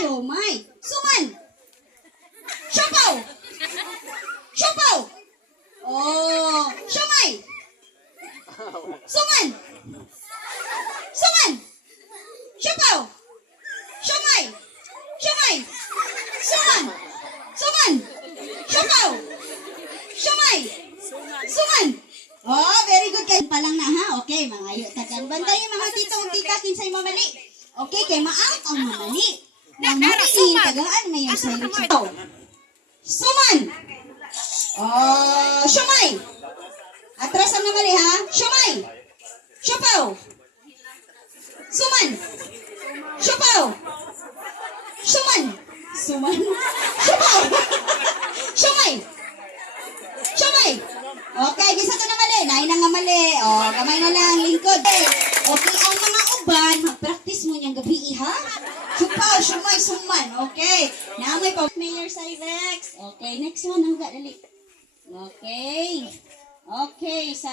Siomay. Suman. Siopaw. Siopaw. Oh, siomay. Suman. Suman. Siopaw. Siomay. Siomay. Suman. Suman. Siopaw. Siomay. Suman. Oh, very good kayo pa lang na ha. Okay, mga ayo tagan. Bantayan mga tito ug tita kinsay mamali. Okay, kay ma-out ang mamali. Mamali tagaan ngayon sa ito. Suman. Oh, siomay. Atras ang namali ha. Siomay. Siopaw. Suman. Siopaw. Suman. Suman. Siopaw. Siomay. Siomay. Okay, gisa ka na mali. Nain na nga mali. O, kamay na lang, lingkod. Okay, ang mga uban, mag-practice mo niyang gabi, ha? Siopaw, siomay, suman. Okay. Naamay pa. Mayor Cyrex. Okay, next one. Hangga, dali. Okay. Okay, so,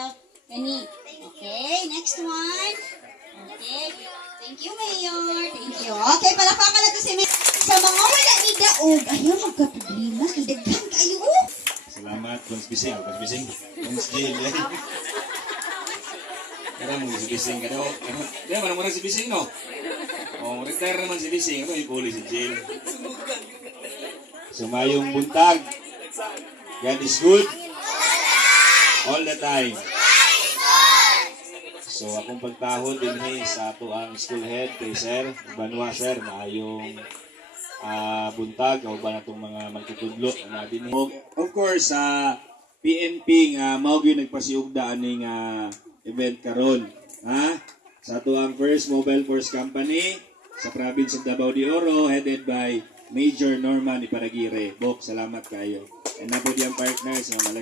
kani. Okay, next one. Okay. Thank you, Mayor. Thank you. Okay, palakpakan na to si Mayor. Sa mga wala ni Daog, ayaw magka-problema. Idaghan kayo. Salamat, Kons Bising. Kons Bising. Kons Jill. Kaya mo si Bising. Kaya mo si Bising, no? O, retire naman si Bising. Ano yung puli si Jill? Sumayong buntag. God is good. All the time. So, akong pagtahod din sa ato ang school head kay Sir Banwa, Sir, maayong buntag o ba na itong mga magtutudlo na din. Of course, sa PNP nga mao gyud nagpasiugdaan ning event karon, ha? Sa ato ang first mobile force company sa province of Davao de Oro, headed by Major Norman Iparagire. Bok, salamat kayo. And na po diyang partners nga